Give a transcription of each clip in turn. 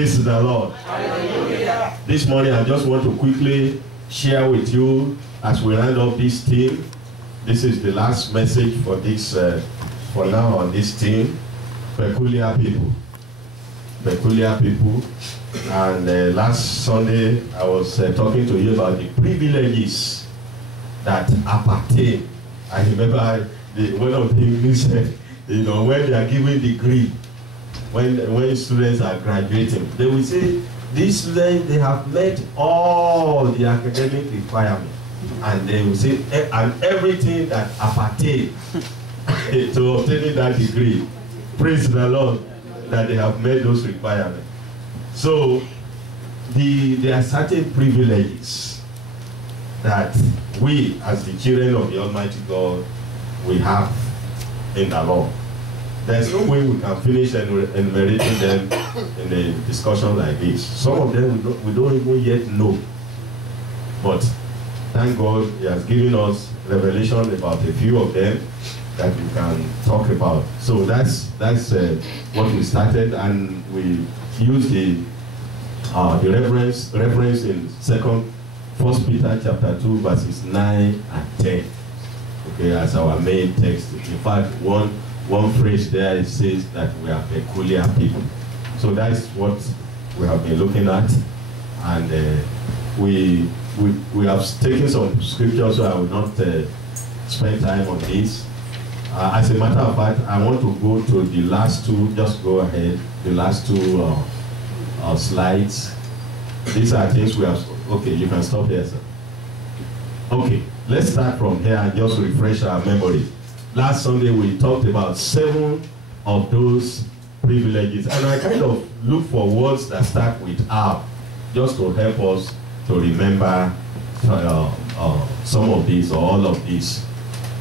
Praise the Lord. Hallelujah. This morning I just want to quickly share with you as we round up this theme. This is the last message for this, for now on this theme. Peculiar people. Peculiar people. And last Sunday I was talking to you about the privileges that appertain. I remember one of the English said, you know, when they are giving degree, when students are graduating, they will say, these students, they have met all the academic requirements. And they will say, and everything that appertain to obtaining that degree. Praise the Lord that they have met those requirements. So, there are certain privileges that we, as the children of the Almighty God, we have in the Lord. There's no way we can finish enumerating them in a discussion like this. Some of them we don't even yet know. But thank God He has given us revelation about a few of them that we can talk about. So that's what we started, and we used the reference in 1 Peter chapter 2 verses 9 and 10. Okay, as our main text. In fact, one phrase there, it says that we are peculiar people. So that's what we have been looking at, and we have taken some scriptures, so I will not spend time on this. As a matter of fact, I want to go to the last two. Just go ahead. The last two slides. These are things we have. Okay, you can stop here, sir. Okay, let's start from here and just refresh our memory. Last Sunday we talked about 7 of those privileges, and I kind of look for words that start with R, just to help us to remember some of these or all of these.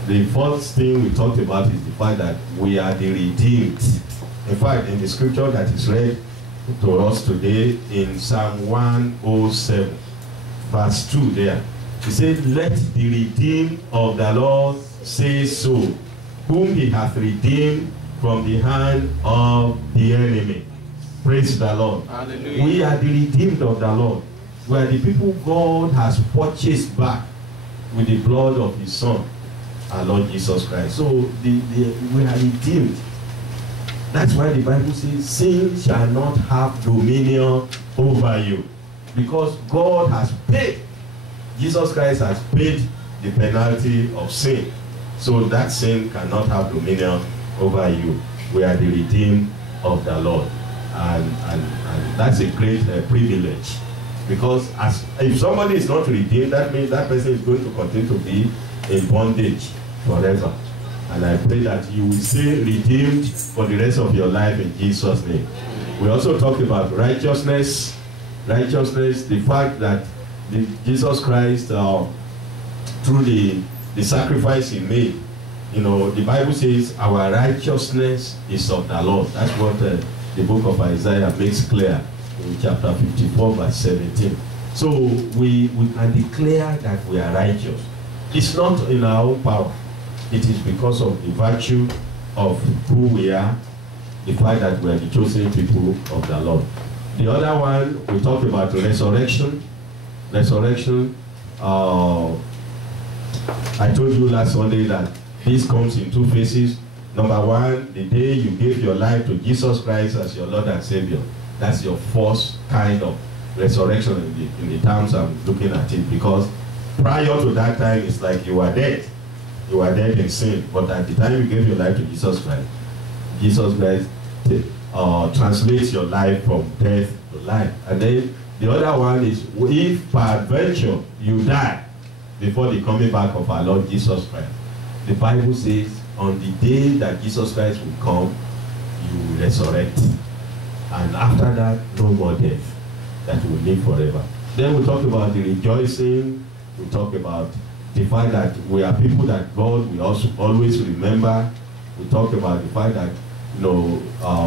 The first thing we talked about is the fact that we are the redeemed. In fact, in the scripture that is read to us today in Psalm 107, verse 2 there, it says, let the redeemed of the Lord say so, whom He hath redeemed from the hand of the enemy. Praise the Lord. Hallelujah. We are the redeemed of the Lord. We are the people God has purchased back with the blood of His Son, our Lord Jesus Christ. So we are redeemed. That's why the Bible says, sin shall not have dominion over you. Because God has paid. Jesus Christ has paid the penalty of sin. So that sin cannot have dominion over you. We are the redeemed of the Lord. And that's a great privilege. Because if somebody is not redeemed, that means that person is going to continue to be in bondage forever. And I pray that you will stay redeemed for the rest of your life in Jesus' name. We also talked about righteousness. Righteousness, the fact that Jesus Christ, through the sacrifice He made, you know, the Bible says our righteousness is of the Lord. That's what the book of Isaiah makes clear in chapter 54 verse 17. So we can declare that we are righteous. It's not in our own power. It is because of the virtue of who we are, the fact that we are the chosen people of the Lord. The other one, we talked about resurrection. Resurrection, I told you last Sunday that this comes in 2 phases. Number one, the day you gave your life to Jesus Christ as your Lord and Savior. That's your first kind of resurrection in the terms I'm looking at it. Because prior to that time, it's like you were dead. You were dead in sin. But at the time you gave your life to Jesus Christ translates your life from death to life. And then the other one is, if by adventure you die before the coming back of our Lord Jesus Christ, the Bible says on the day that Jesus Christ will come, you will resurrect. And after that, no more death, that will live forever. Then we talk about the rejoicing. We talk about the fact that we are people that God will also always remember. We talk about the fact that, you know,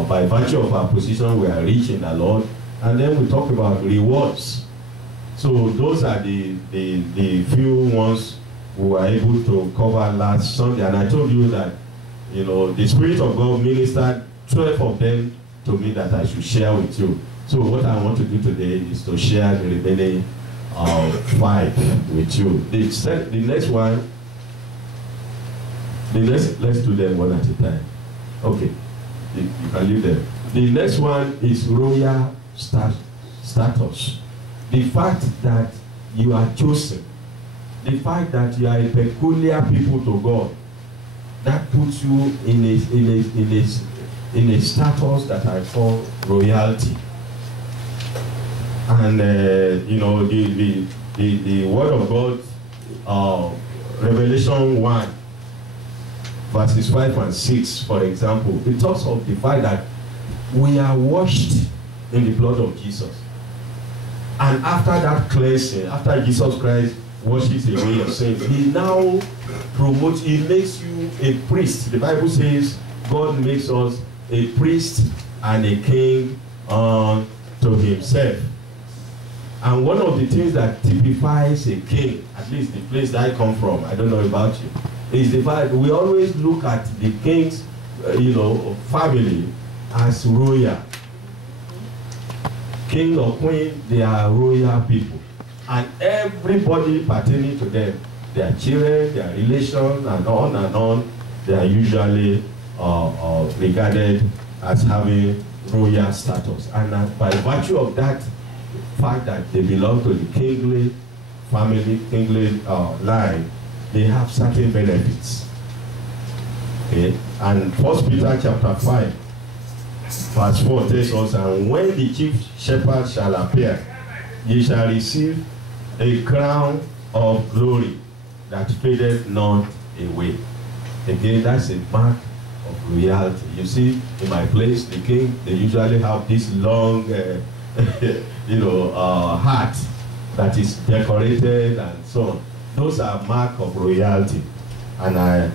by virtue of our position, we are rich in the Lord. And then we talk about rewards. So those are the few ones we were able to cover last Sunday. And I told you that, you know, the Spirit of God ministered 12 of them to me that I should share with you. So what I want to do today is to share the remaining 5 with you. The next one, let's do them one at a time. Okay, you can leave them. The next one is royal status. The fact that you are chosen, the fact that you are a peculiar people to God, that puts you in a status that I call royalty. And you know, the word of God, Revelation 1, verses 5 and 6, for example, it talks of the fact that we are washed in the blood of Jesus. And after that cleansing, after Jesus Christ washes away your sins, he now promotes, he makes you a priest. The Bible says God makes us a priest and a king unto himself. And one of the things that typifies a king, at least the place that I come from, I don't know about you, is the fact that we always look at the king's family as royal. King or queen, they are royal people. And everybody pertaining to them, their children, their relations, and on, they are usually regarded as having royal status. And by virtue of that fact that they belong to the kingly family, kingly line, they have certain benefits. Okay? And 1 Peter chapter 5, verse 4 tells us, and when the chief shepherd shall appear, ye shall receive a crown of glory that fadeth not away. Again, that's a mark of royalty. You see, in my place, the king, they usually have this long, hat that is decorated and so on. Those are mark of royalty. And I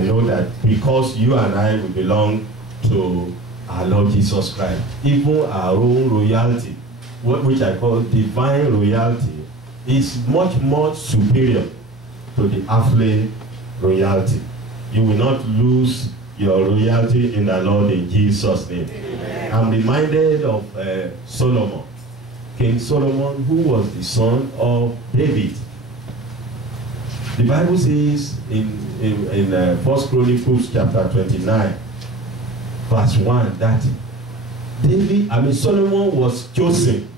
know that because you and I will belong to our Lord Jesus Christ, even our own royalty, which I call divine royalty, is much more superior to the earthly royalty. You will not lose your royalty in the Lord in Jesus' name. Amen. I'm reminded of Solomon, King Solomon, who was the son of David. The Bible says in 1 Chronicles chapter 29, verse 1, that Solomon was chosen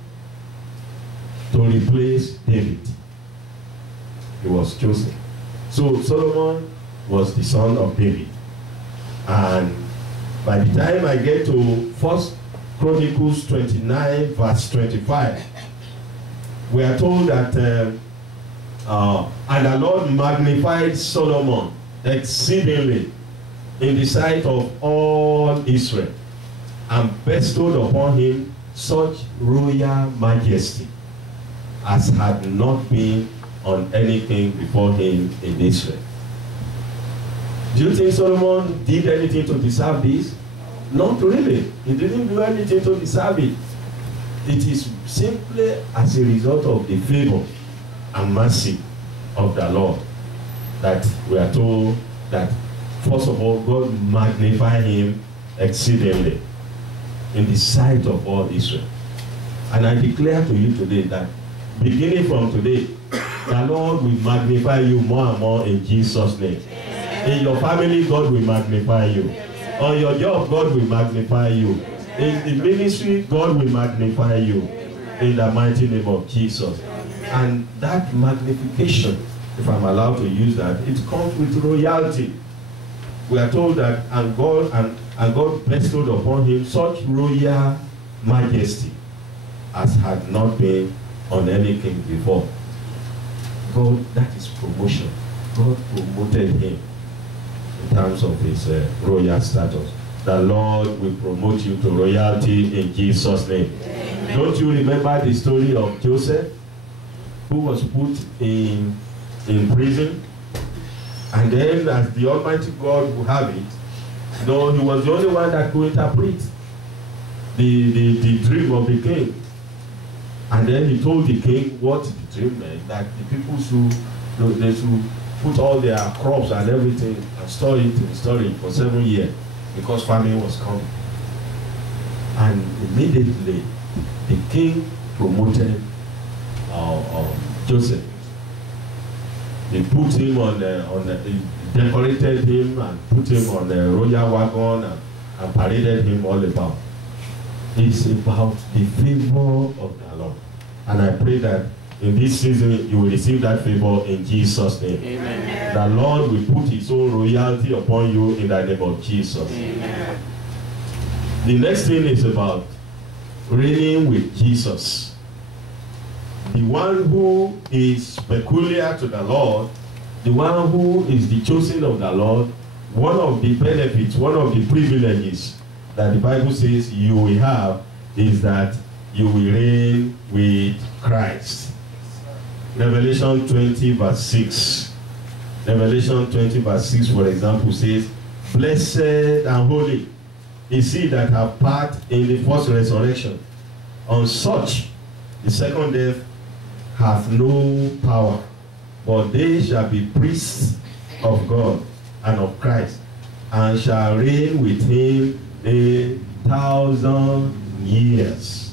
to replace David. He was chosen. So Solomon was the son of David. And by the time I get to 1 Chronicles 29, verse 25, we are told that and the Lord magnified Solomon exceedingly in the sight of all Israel, and bestowed upon him such royal majesty as had not been on any king before him in Israel. Do you think Solomon did anything to deserve this? Not really. He didn't do anything to deserve it. It is simply as a result of the favor and mercy of the Lord that we are told that, first of all, God magnified him exceedingly in the sight of all Israel. And I declare to you today that beginning from today, the Lord will magnify you more and more in Jesus' name. In your family, God will magnify you. On your job, God will magnify you. In the ministry, God will magnify you. In the mighty name of Jesus. And that magnification, if I'm allowed to use that, it comes with royalty. We are told that, and God bestowed upon him such royal majesty as had not been on any king before. God, that is promotion. God promoted him in terms of his royal status. The Lord will promote you to royalty in Jesus' name. Amen. Don't you remember the story of Joseph, who was put in prison? And then, as the Almighty God will have it, he was the only one that could interpret the dream of the king. And then he told the king what the dream meant, that the people should put all their crops and everything and store it in storage for 7 years because famine was coming. And immediately the king promoted Joseph. They put him decorated him and put him on the royal wagon and paraded him all about. It's about the favor of the Lord. And I pray that in this season you will receive that favor in Jesus' name. Amen. The Lord will put his own royalty upon you in the name of Jesus. Amen. The next thing is about reigning with Jesus. The one who is peculiar to the Lord, the one who is the chosen of the Lord, one of the benefits, one of the privileges that the Bible says you will have is that you will reign with Christ. Revelation 20 verse 6. Revelation 20 verse 6, for example, says, "Blessed and holy is he that have part in the first resurrection. On such the second death hath no power, but they shall be priests of God and of Christ, and shall reign with him 1,000 years."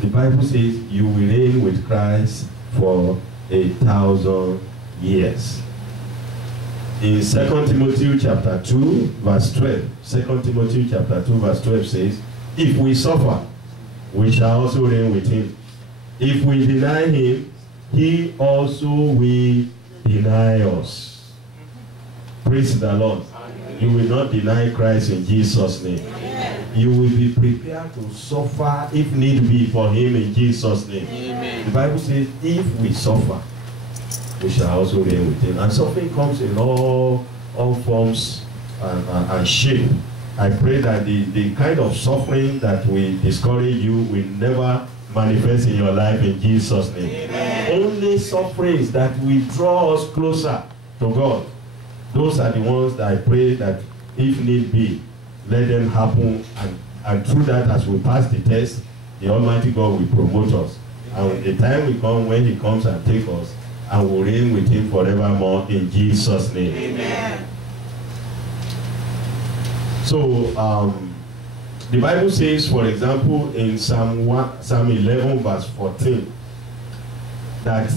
The Bible says you will reign with Christ for 1,000 years. In 2 Timothy chapter 2 verse 12, 2 Timothy chapter 2 verse 12 says, "If we suffer, we shall also reign with him. If we deny him, he also will deny us." Praise the Lord. You will not deny Christ in Jesus' name. Amen. You will be prepared to suffer if need be for him in Jesus' name. Amen. The Bible says, if we suffer, we shall also reign with him. And suffering comes in all forms and shape. I pray that the kind of suffering that will discourage you will never manifest in your life in Jesus' name. Amen. Only sufferings that will draw us closer to God, those are the ones that I pray that if need be, let them happen, and through that, as we pass the test, the Almighty God will promote us. And the time will come when he comes and take us, and we'll reign with him forevermore in Jesus' name. Amen. So, the Bible says, for example, in Psalm 11 verse 14, that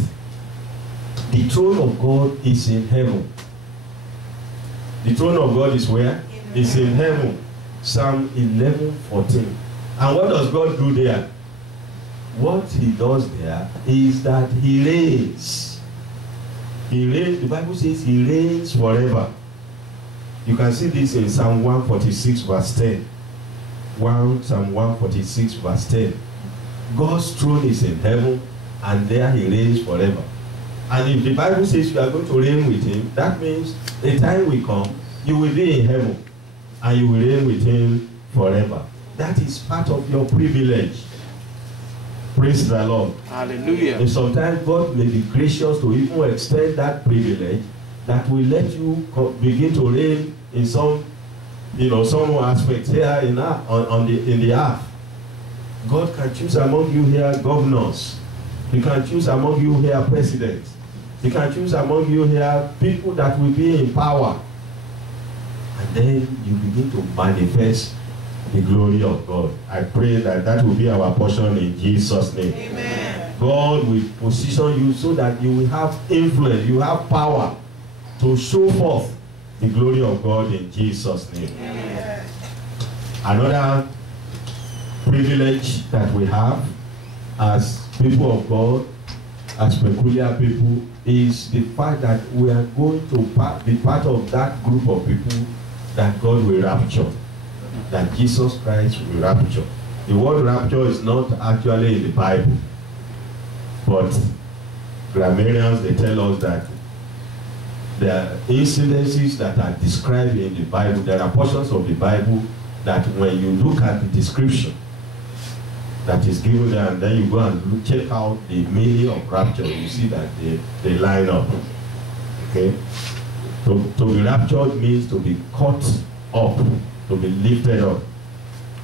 the throne of God is in heaven. The throne of God is where? It's in heaven. Psalm 11:14. And what does God do there? What he does there is that he reigns. He reigns. The Bible says he reigns forever. You can see this in Psalm 146 verse 10. Psalm 146 verse 10. God's throne is in heaven, and there he reigns forever. And if the Bible says you are going to reign with him, that means the time will come, you will be in heaven, and you will reign with him forever. That is part of your privilege. Praise the Lord. Hallelujah. And sometimes God may be gracious to even extend that privilege that will let you begin to reign in some aspects here in the earth. God can choose among you here governors. He can choose among you here presidents. He can choose among you here people that will be in power. And then you begin to manifest the glory of God. I pray that that will be our portion in Jesus' name. Amen. God will position you so that you will have influence, you have power to show forth the glory of God in Jesus' name. Amen. Another privilege that we have as people of God, as peculiar people, is the fact that we are going to be part of that group of people that God will rapture, that Jesus Christ will rapture. The word rapture is not actually in the Bible, but grammarians, they tell us that there are incidences that are described in the Bible. There are portions of the Bible that when you look at the description that is given there, and then you go and check out the meaning of rapture, you see that they line up. Okay? To be raptured means to be caught up, to be lifted up.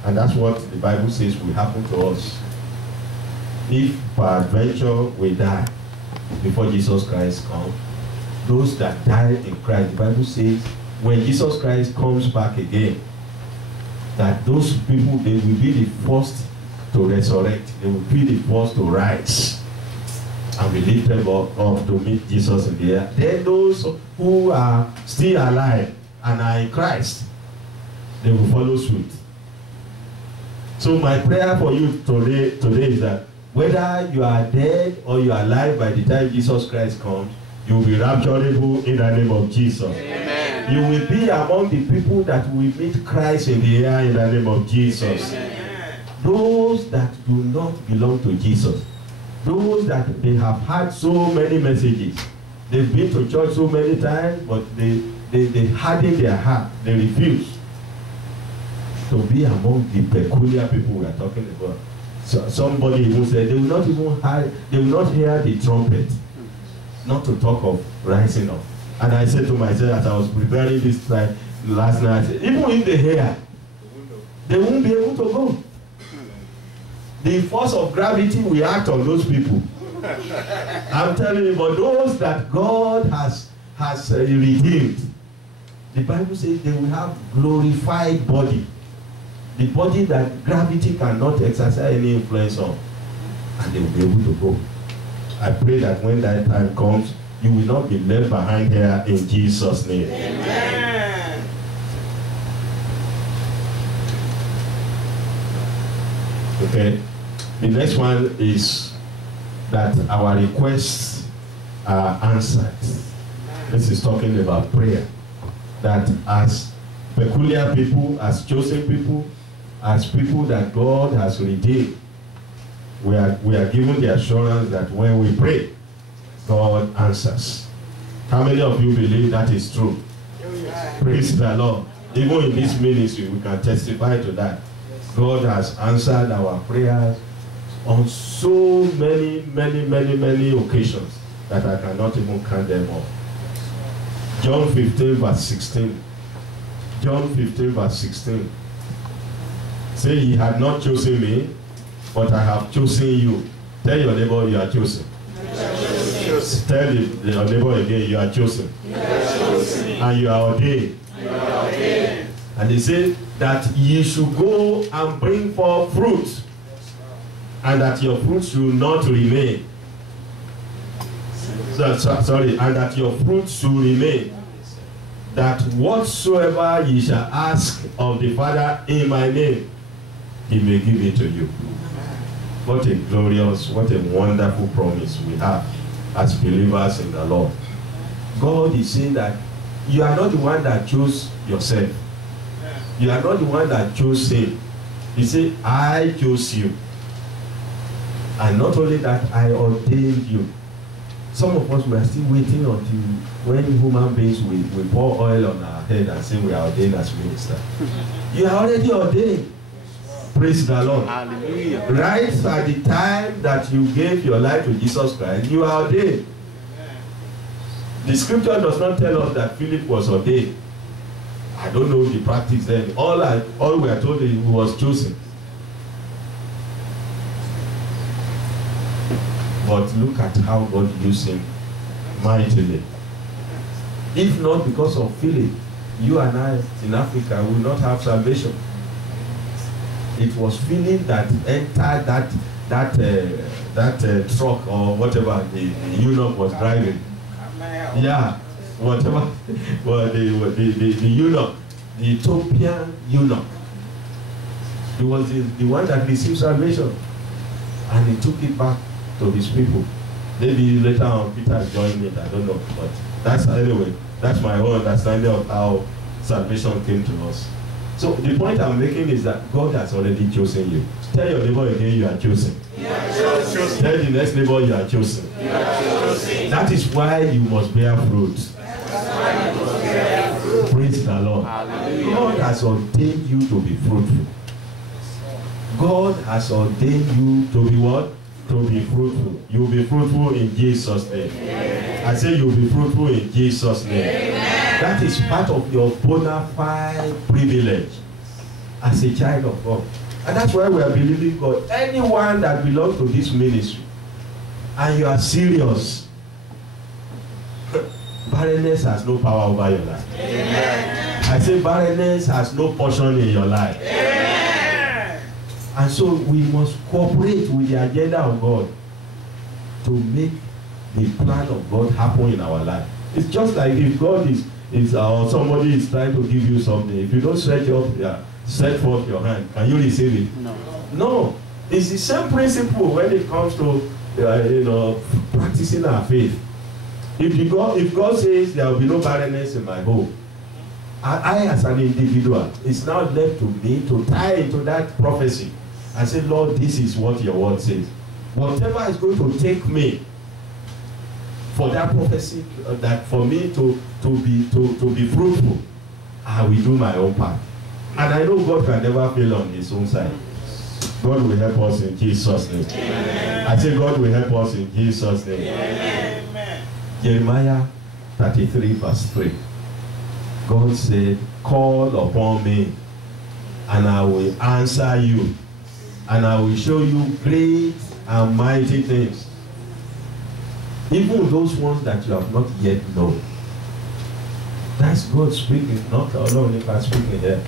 And that's what the Bible says will happen to us. If peradventure we die before Jesus Christ comes, those that died in Christ, the Bible says when Jesus Christ comes back again, that those people, they will be the first to resurrect. They will be the first to rise and be lifted up to meet Jesus in the air. Then those who are still alive and are in Christ, they will follow suit. So my prayer for you today is that whether you are dead or you are alive by the time Jesus Christ comes, you will be rapturable in the name of Jesus. Amen. You will be among the people that will meet Christ in the air in the name of Jesus. Amen. Those that do not belong to Jesus, those that they have had so many messages, they've been to church so many times, but they harden their heart, they refuse to be among the peculiar people we are talking about. So somebody even said they will not hear the trumpet, not to talk of rising up. And I said to myself as I was preparing this time last night, I said, even if they hear, they won't be able to go. The force of gravity will act on those people. I'm telling you, but those that God has redeemed, the Bible says they will have glorified body. The body that gravity cannot exercise any influence on. And they will be able to go. I pray that when that time comes, you will not be left behind here in Jesus' name. Amen. Okay. The next one is that our requests are answered. This is talking about prayer. That as peculiar people, as chosen people, as people that God has redeemed, we are given the assurance that when we pray, God answers. How many of you believe that is true? Praise the Lord. Even in this ministry, we can testify to that. God has answered our prayers on so many occasions that I cannot even count them all. John 15 verse 16. John 15 verse 16. Say, ye had not chosen me, but I have chosen you. Tell your neighbor you are chosen. Tell your neighbor again, you are chosen. And you are ordained. And he said that ye should go and bring forth fruit, and that your fruit should not remain. Sorry, and that your fruit should remain. That whatsoever ye shall ask of the Father in my name, he may give it to you. What a glorious, what a wonderful promise we have as believers in the Lord. God is saying that you are not the one that chose yourself. You are not the one that chose him. He said, I chose you. And not only that, I ordained you. Some of us were still waiting until when human beings we pour oil on our head and say we are ordained as minister. You are already ordained. Praise the Lord. Hallelujah. Right at the time that you gave your life to Jesus Christ, you are ordained. The scripture does not tell us that Philip was ordained. I don't know the practice then. All we are told is he was chosen. But look at how God used him mightily. If not because of Philip, you and I in Africa will not have salvation. It was Philip that entered that truck or whatever the eunuch was driving. Yeah, whatever. Well, the eunuch, the Ethiopian eunuch. He was the one that received salvation, and he took it back to his people. Maybe later on Peter joined it, I don't know. But that's my own understanding of how salvation came to us. So the point I'm making is that God has already chosen you. Tell your neighbor again, you are chosen. You are chosen. Tell the next neighbor, you are chosen. You are chosen. That is why you must bear fruit. Praise the Lord. Hallelujah. God has ordained you to be fruitful. God has ordained you to be what? To be fruitful. You will be fruitful in Jesus' name. Amen. I say you will be fruitful in Jesus' name. Amen. That is part of your bona fide privilege as a child of God. And that's why we are believing God. Anyone that belongs to this ministry and you are serious, barrenness has no power over your life. Amen. I say barrenness has no portion in your life. Amen. And so we must cooperate with the agenda of God to make the plan of God happen in our life. It's just like if God is or somebody is trying to give you something, if you don't stretch forth your hand, can you receive it? No. No. It's the same principle when it comes to practicing our faith. If God says there will be no barrenness in my home, I as an individual, it's now left to me to tie into that prophecy and say, Lord, this is what your word says. Whatever is going to take me for that prophecy, that for me to be fruitful, I will do my own part. And I know God can never fail on his own side. God will help us in Jesus' name. Amen. I say God will help us in Jesus' name. Amen. Jeremiah 33 verse 3. God said, call upon me and I will answer you and I will show you great and mighty things, even those ones that you have not yet known. That's God speaking, not alone if I'm speaking here.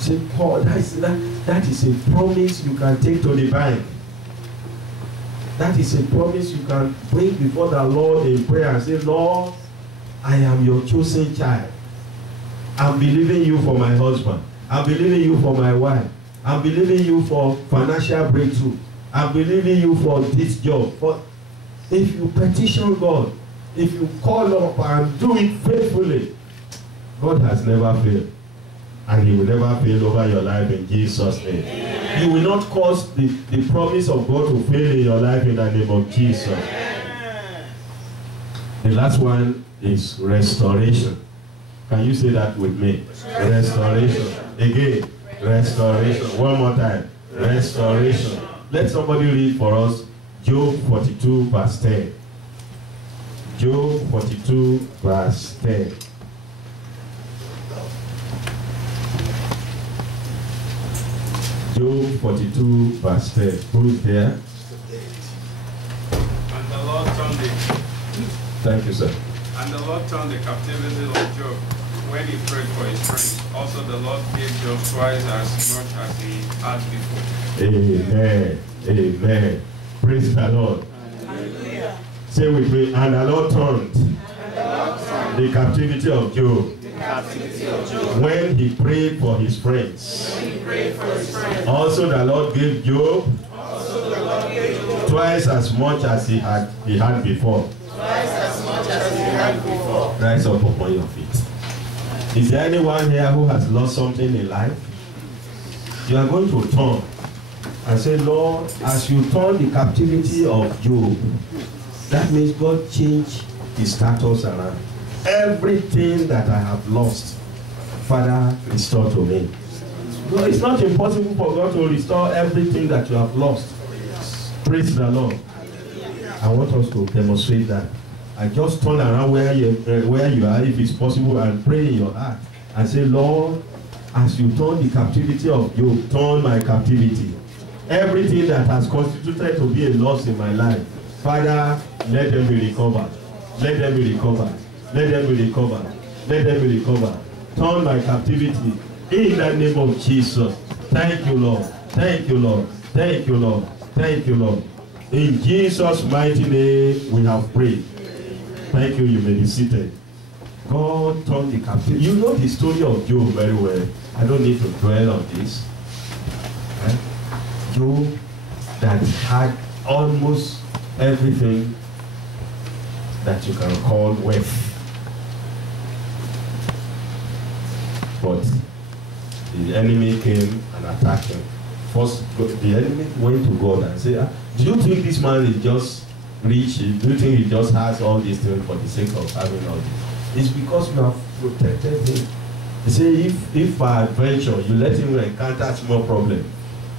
Say, Paul, that is a promise you can take to the bank. That is a promise you can bring before the Lord in prayer and say, Lord, I am your chosen child. I'm believing you for my husband. I'm believing you for my wife. I'm believing you for financial breakthrough. I'm believing you for this job. But if you petition God, if you call up and do it faithfully, God has never failed. And he will never fail over your life in Jesus' name. Amen. You will not cause the promise of God to fail in your life in the name of Jesus. Amen. The last one is restoration. Can you say that with me? Restoration. Again, restoration. One more time. Restoration. Let somebody read for us Job 42 verse 10. Job 42 verse 10. Job 42 verse 10. Who is there? And the Lord turned the Thank you, sir. And the Lord turned the captivity of Job when he prayed for his friends. Also the Lord gave Job twice as much as he had before. Amen. Amen. Praise the Lord. Hallelujah. Say with me, and the Lord turned the captivity of Job when he prayed for his friends. Also the Lord gave Job twice as much as he had before. Rise up upon your feet. Is there anyone here who has lost something in life? You are going to turn and say, Lord, as you turn the captivity of Job, that means God changed his status around. Everything that I have lost, Father, restore to me. No, it's not impossible for God to restore everything that you have lost. Praise the Lord. I want us to demonstrate that. I just turn around where you are, if it's possible, and pray in your heart and say, Lord, as you turn the captivity of Job, turn my captivity. Everything that has constituted to be a loss in my life, Father, let them be recovered. Let them be recovered. Let them be recovered. Let them be recovered. Turn my captivity in the name of Jesus. Thank you, Lord. Thank you, Lord. Thank you, Lord. Thank you, Lord. In Jesus' mighty name, we have prayed. Thank you. You may be seated. God turned the captivity. You know the story of Job very well. I don't need to dwell on this. Job that had almost everything that you can call wealth. But the enemy came and attacked him. First, the enemy went to God and said, do you think this man is just rich? Do you think he just has all these things for the sake of having all this? It's because you have protected him. He said, if by adventure you let him encounter small problem,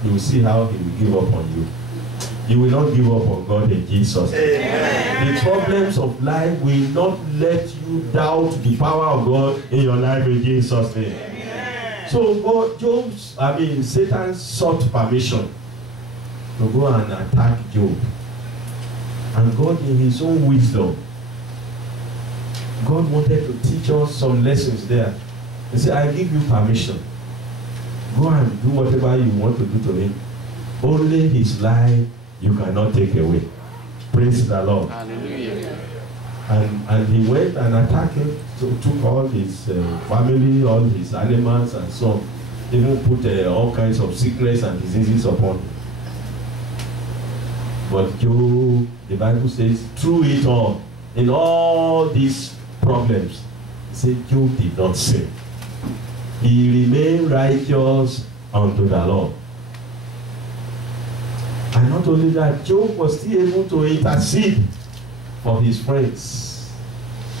you will see how he will give up on you. You will not give up on God in Jesus. Amen. The problems of life will not let you doubt the power of God in your life in Jesus' name. Amen. So Satan sought permission to go and attack Job. And God, in his own wisdom, God wanted to teach us some lessons there. He said, I give you permission. go and do whatever you want to do to him. Only his life you cannot take away. Praise the Lord. Hallelujah. And he went and attacked him, so took all his family, all his animals and so on. Even put all kinds of sickness and diseases upon him. But Job, the Bible says, through it all, in all these problems, it says Job did not sin. He remained righteous unto the Lord. And not only that, Job was still able to intercede for his friends.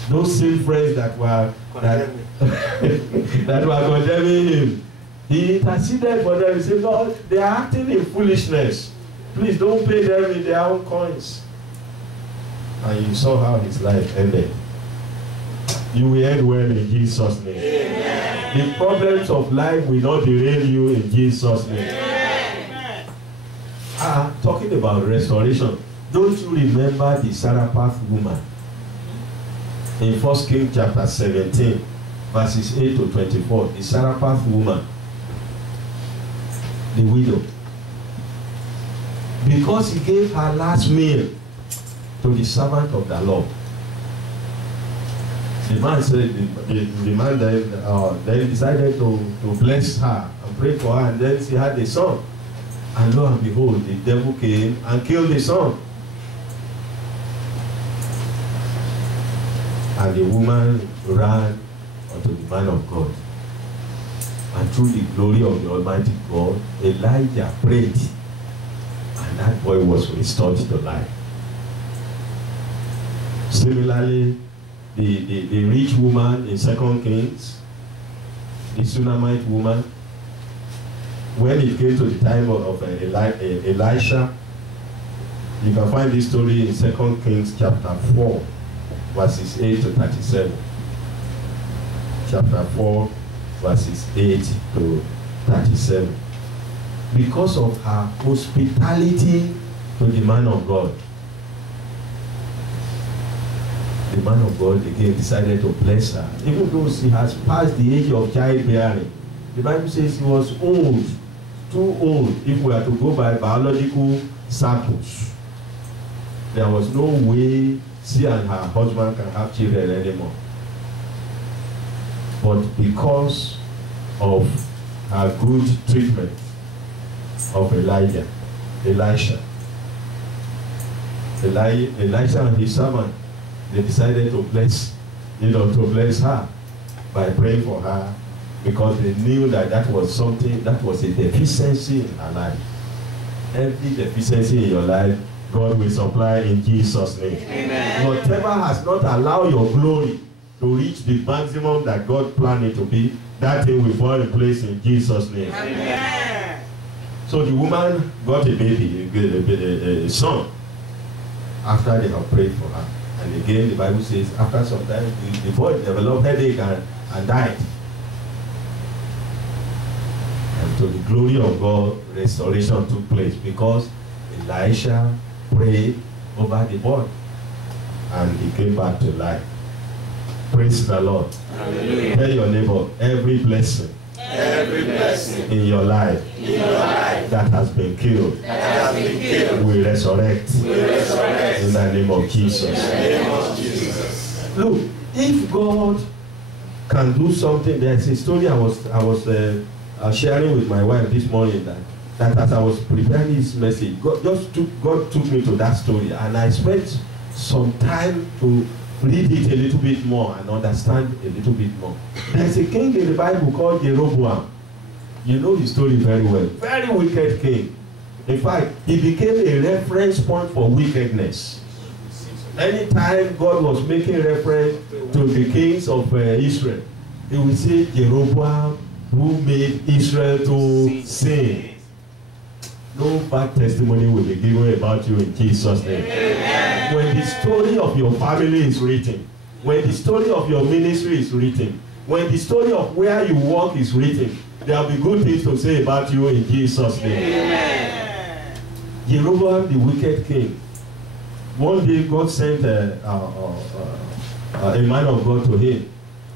Those same friends that were that were condemning him. He interceded for them. He said, Lord, they are acting in foolishness. Please don't pay them in their own coins. And you saw how his life ended. You will end well in Jesus' name. Amen. The problems of life will not derail you in Jesus' name. Amen. Talking about restoration, don't you remember the Zarephath woman? In 1 Kings chapter 17, verses 8 to 24, the Zarephath woman, the widow, because he gave her last meal to the servant of the Lord. The man said, the man then decided to bless her and pray for her, and then she had a son. And lo and behold, the devil came and killed the son. And the woman ran unto the man of God. And through the glory of the Almighty God, Elijah prayed, and that boy was restored to life. Similarly, the rich woman in 2 Kings, the Shunammite woman, when it came to the time of Elisha, you can find this story in 2 Kings chapter 4, verses 8 to 37. Chapter 4, verses 8 to 37. Because of her hospitality to the man of God, the man of God again decided to bless her. Even though she has passed the age of childbearing, the Bible says she was old, too old if we are to go by biological circles. There was no way she and her husband can have children anymore. But because of her good treatment of Elisha and his servant, they decided to bless her by praying for her, because they knew that that was something, that was a deficiency in her life. Every deficiency in your life, God will supply in Jesus' name. Amen. Whatever has not allowed your glory to reach the maximum that God planned it to be, that thing will fall in place in Jesus' name. Amen. So the woman got a baby, a son, after they have prayed for her. And again, the Bible says, after some time, the boy developed headache and died. And to the glory of God, restoration took place, because Elisha prayed over the boy, and he came back to life. Praise the Lord. Hallelujah. Tell your neighbor, every blessing in your life, that has been killed, will resurrect in the name of Jesus. Look, if God can do something, there's a story I was sharing with my wife this morning, that as I was preparing this message, God took me to that story, and I spent some time to read it a little bit more and understand a little bit more. There's a king in the Bible called Jeroboam. You know his story very well. Very wicked king. In fact, he became a reference point for wickedness. Anytime God was making reference to the kings of Israel, he would say Jeroboam, who made Israel to sin. No bad testimony will be given about you in Jesus' name. Amen. When the story of your family is written, when the story of your ministry is written, when the story of where you work is written, there will be good things to say about you in Jesus' name. Amen. Jeroboam, the wicked king. One day God sent a man of God to him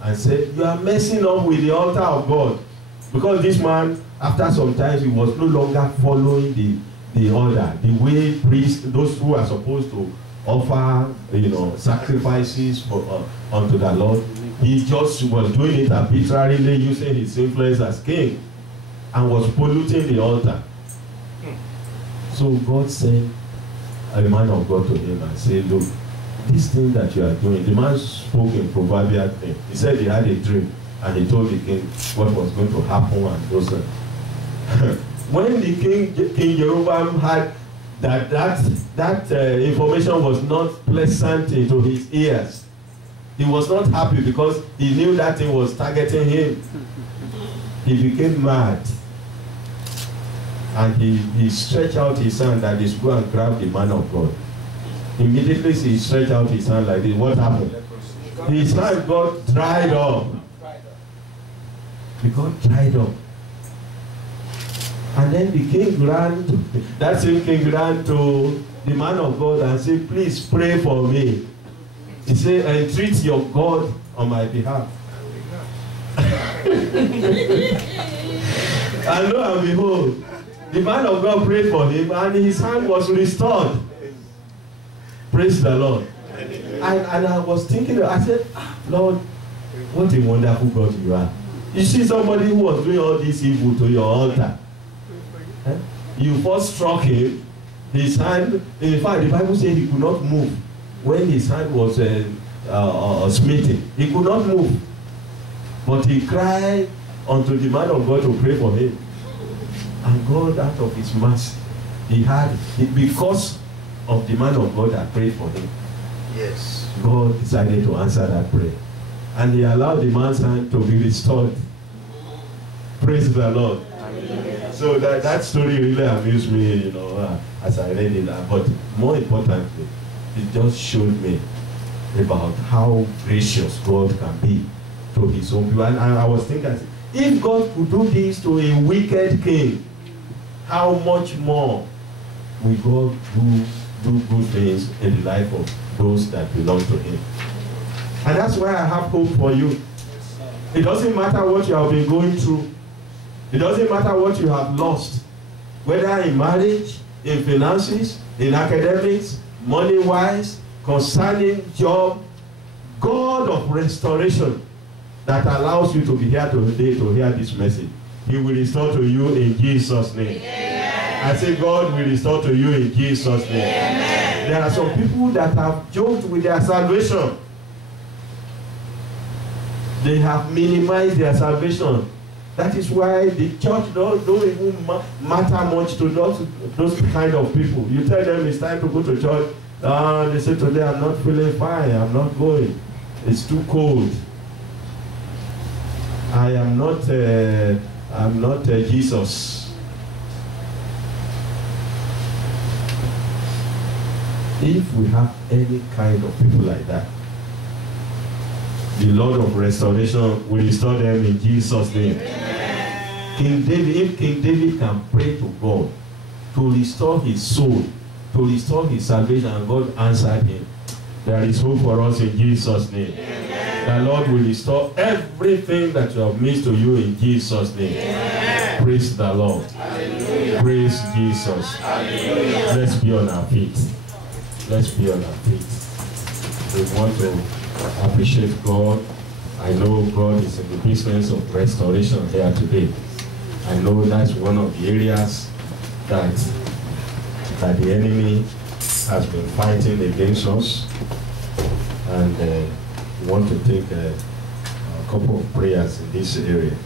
and said, you are messing up with the altar of God, because this man after some time, he was no longer following the order, the way priests, those who are supposed to offer, sacrifices for unto the Lord. He just was doing it arbitrarily, using his influence as king, and was polluting the altar. So God sent a man of God to him and said, look, this thing that you are doing, the man spoke in proverbial thing. He said he had a dream, and he told the king what was going to happen and those things. When the King Jeroboam had that information was not pleasant into his ears, he was not happy because he knew that thing was targeting him. He became mad, and he stretched out his hand that is go and grab the man of God. Immediately he stretched out his hand like this. What happened? His hand got dried up. It got dried up. And then the king ran to, that same king ran to the man of God and said, please pray for me. He said, entreat your God on my behalf. And lo and behold, the man of God prayed for him and his hand was restored. Praise the Lord. And I was thinking, I said, Lord, what a wonderful God you are. You see somebody who was doing all this evil to your altar. You first struck him, his hand, in fact the Bible says he could not move when his hand was smitten. He could not move, but he cried unto the man of God to pray for him, and God out of his mercy, because of the man of God that prayed for him, yes, God decided to answer that prayer, and he allowed the man's hand to be restored. Praise the Lord. So that story really amused me, as I read it. But more importantly, it just showed me about how gracious God can be to his own people. And I was thinking, if God could do this to a wicked king, how much more will God do good things in the life of those that belong to him? And that's why I have hope for you. It doesn't matter what you have been going through. It doesn't matter what you have lost, whether in marriage, in finances, in academics, money-wise, concerning job. God of restoration that allows you to be here today to hear this message, he will restore to you in Jesus' name. Amen. I say God will restore to you in Jesus' name. Amen. There are some people that have joked with their salvation. They have minimized their salvation. That is why the church don't even matter much to those kind of people. You tell them it's time to go to church. They say today I'm not feeling fine. I'm not going. It's too cold. I'm not Jesus. If we have any kind of people like that, the Lord of restoration will restore them in Jesus' name. Amen. If King David can pray to God to restore his soul, to restore his salvation, and God answered him, there is hope for us in Jesus' name. Amen. The Lord will restore everything that you have missed to you in Jesus' name. Amen. Praise the Lord. Hallelujah. Praise Jesus. Hallelujah. Let's be on our feet. Let's be on our feet. We want to appreciate God. I know God is in the business of restoration here today. I know that's one of the areas that the enemy has been fighting against us, and we want to take a couple of prayers in this area.